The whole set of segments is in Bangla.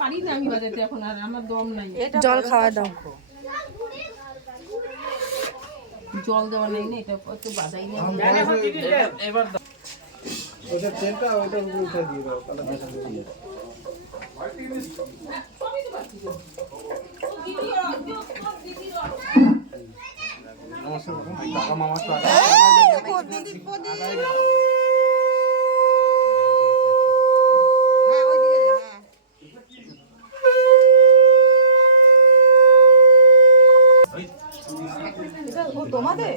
পারি না আমি বাজাতে এখন, আর আমার দম নাই। জল খাওয়া দাও। জল দেওয়া নাই না, এটা একটু বাজাই না। এবার ওটা তেলটা ওইটা উঠে দিয়ে দাও তাহলে নমস্কার কাকা মামা তো তোমাদের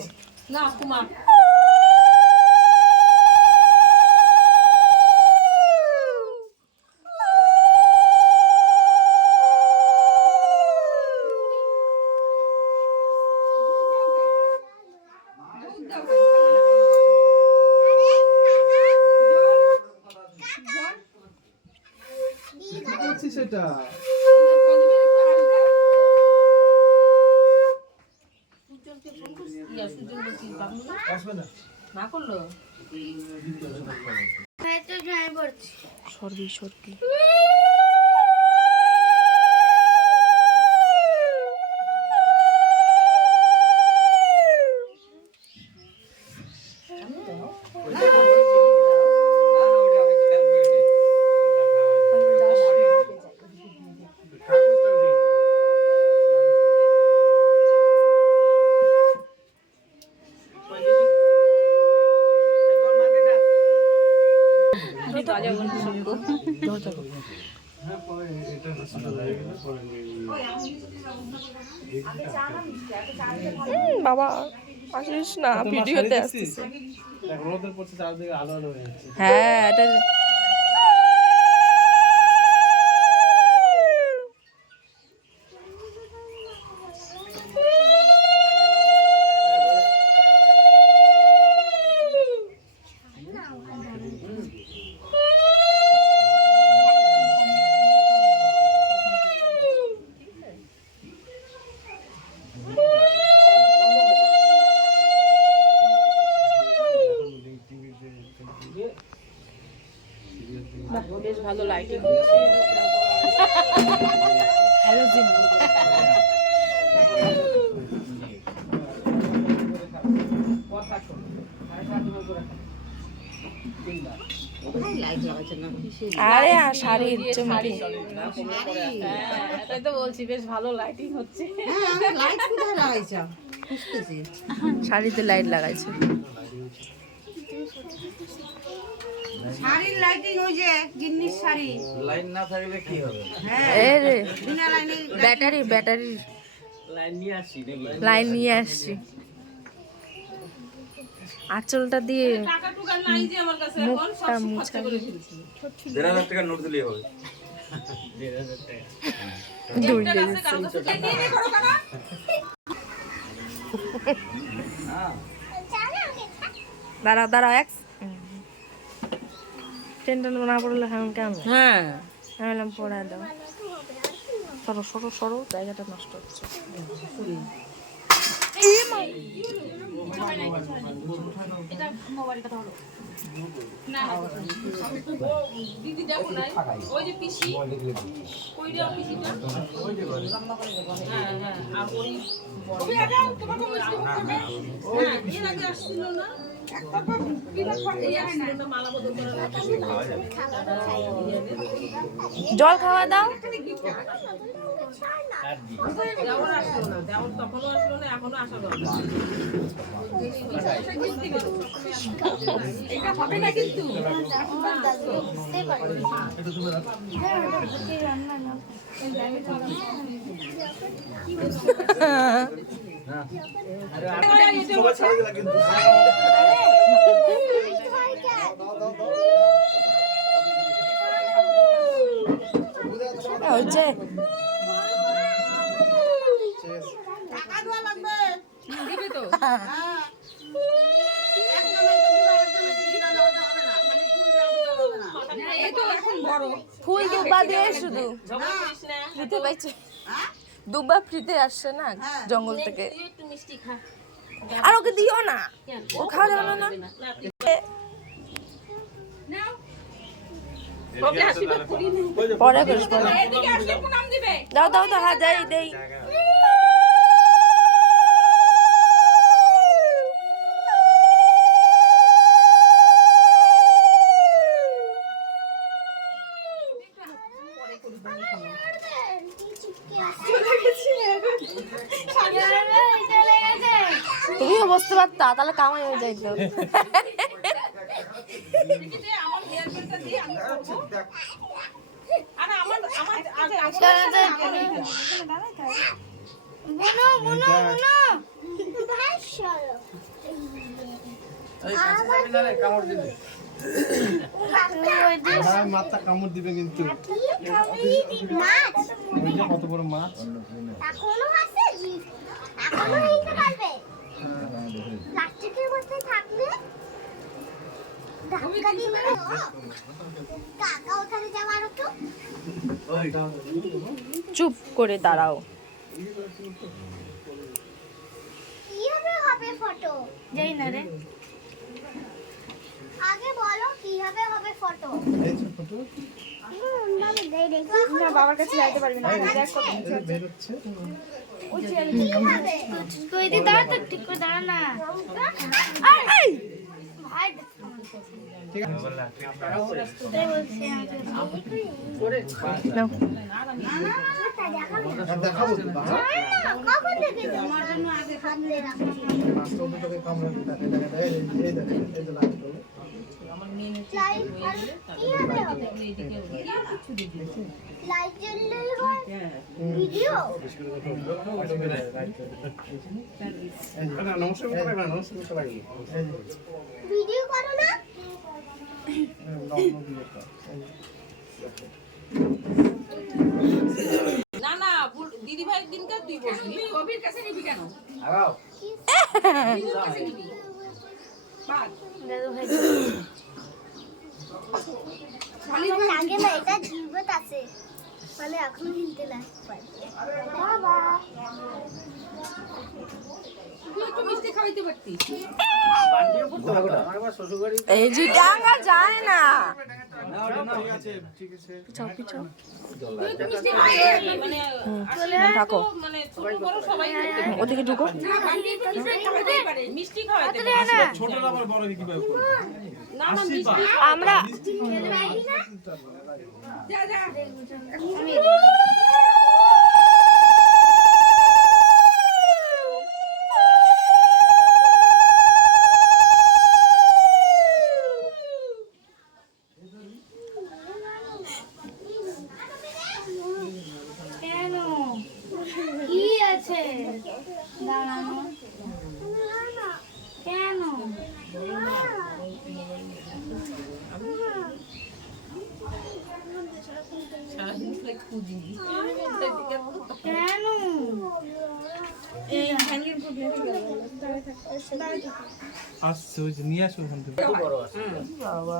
না কুমার সেটা না করলো সর্দি সর্দি। বাবা আসিস না, ভিডিওতে আসছিস। রোদের পড়ছে চারদিকে আলো আলো হয়ে যাচ্ছে। হ্যাঁ এটা বেশ ভালো লাইটিং হচ্ছে। আরে শাড়ির চমকে এটাই তো বলছি, বেশ ভালো লাইটিং হচ্ছে। শাড়িতে লাইট লাগাইছে। শাড়ির লাইটিং ওই যে গিন্নির শাড়ি লাইন না থাকলে কি হবে? এ রে বিনা লাইনে ব্যাটারি লাইন নিয়ে আসছি নাকি? লাইন নিয়ে আসছি। আঁচলটা দিয়ে টাকা টুকা নাই যে আমার কাছে, এখন মুখটা সব মুছা খরচা করে ফেলছি। 1,500 টাকা নোট দিলেই হবে। 1,500 টাকা। দৌড়ে একটা কাছে কারো কাছে নিয়ে নে করো কাকা। হ্যাঁ। দাঁড়াও এক টেনশন না পড়লে এখন কেমন? হ্যাঁ আমি বললাম পড়া দাও। সরো জায়গাটা নষ্ট হচ্ছে। এটা মোবাইল কথা হলো না দিদি দেখো নাই ওই যে পিসি কইরা পিসিটা হ্যাঁ হ্যাঁ আর ওই তুমি আগে তোমাকে মিষ্টি করবে ওই এর আগে আসছিল না একটা বিনা ফাটে আসছিল না মালা বদল করার জল খাওয়া দাও। দেওয়ার আসলো না, দেওয়ার তখনও আসলো না, এখনো আসা দরকার। এটা হবে না কিন্তু হচ্ছে টাকা দেওয়া লাগবে দিবি তো এই তো এখন বড় ফুল দুব্বা দিয়ে শুধু ঝগড়া করিস না ফ্রিতে পাইছে। দুব্বা ফ্রিতে আসছে না জঙ্গল থেকে। একটু মিষ্টি খা আর ওকে দিও না, ও খাওয়া যাবে না। ওকে আশীর্বাদ করি না। পরে করিস পরে। এদিকে আসলে প্রণাম দিবে। দাও দাও দাও, হ্যাঁ দেই দেই। তুমিও বসতে পারতা, তাহলে কামাই হয়ে যাইতো। দেখি যে আমার হেয়ার বেলটা দিয়ে আমি করব। আর আমার মাথা কামড় দিবে কিন্তু ওই যে কত বড় মাছ এখনো আছে এখনো নিতে পারবে প্লাস্টিকের মধ্যে থাকলে ধাক্কা দিবে কাকা ওখানে যাওয়ার তো চুপ করে দাঁড়াও। কিভাবে হবে ফটো যাই না রে আগে বলো কিভাবে হবে ফটো এই যে ফটো আমি দেই দেখি না বাবার কাছে যাইতে পারবি না দেখ কত বের হচ্ছে কিভাবে তুই দি দাঁড়া তো ঠিক করে দাঁড়া না এই ভাই ঠিক আছে তাই বলছি নাও। আর দেখাবো তো বাবা কখন থেকে আমার জন্য আগে সামনে রাখছি মাছটা তোকে কামড়ে দিতে দেখা এই দেখেন এই যে লাইট হলো কিভাবে হবে লাইট জ্বললেই হয় ভিডিও না নমস্কার করে না নমস্কার করে লাগবে এই যে ভিডিও করো না না না দিদি ভাইয়ের দিনটা তুই বলবি। কবির কাছে নিবি কেন? দিদির কাছে নিবি। বাদ। আমার লাগে না এটা জীবত আছে মানে এখন হিলতে লাগবে বাবা তুই একটু মিষ্টি খাওয়াইতে পারতিস। এই যে ডাঙা যায় না। ঠিক আছে ঠিক আছে পিছাও পিছাও। তুই একটু মিষ্টি খাওয়াইতে মানে থাকো। মানে ছোট বড় সবাই খাইতে পারে। ওদিকে ঢুকো। বান্ডিল তো মিষ্টি খাওয়াইতে পারে। মিষ্টি খাওয়াইতে পারে। ছোটরা আবার বড় কিভাবে করবে না না মিষ্টি আমরা যা যা। কেন কি আছে দাঁড়ানো কেন সারাদিন খালি খুঁজি। কেন এই হ্যাঙ্গিং করে আসছে ওই যে নিয়ে আসো ওখান থেকে বাবা বাবা।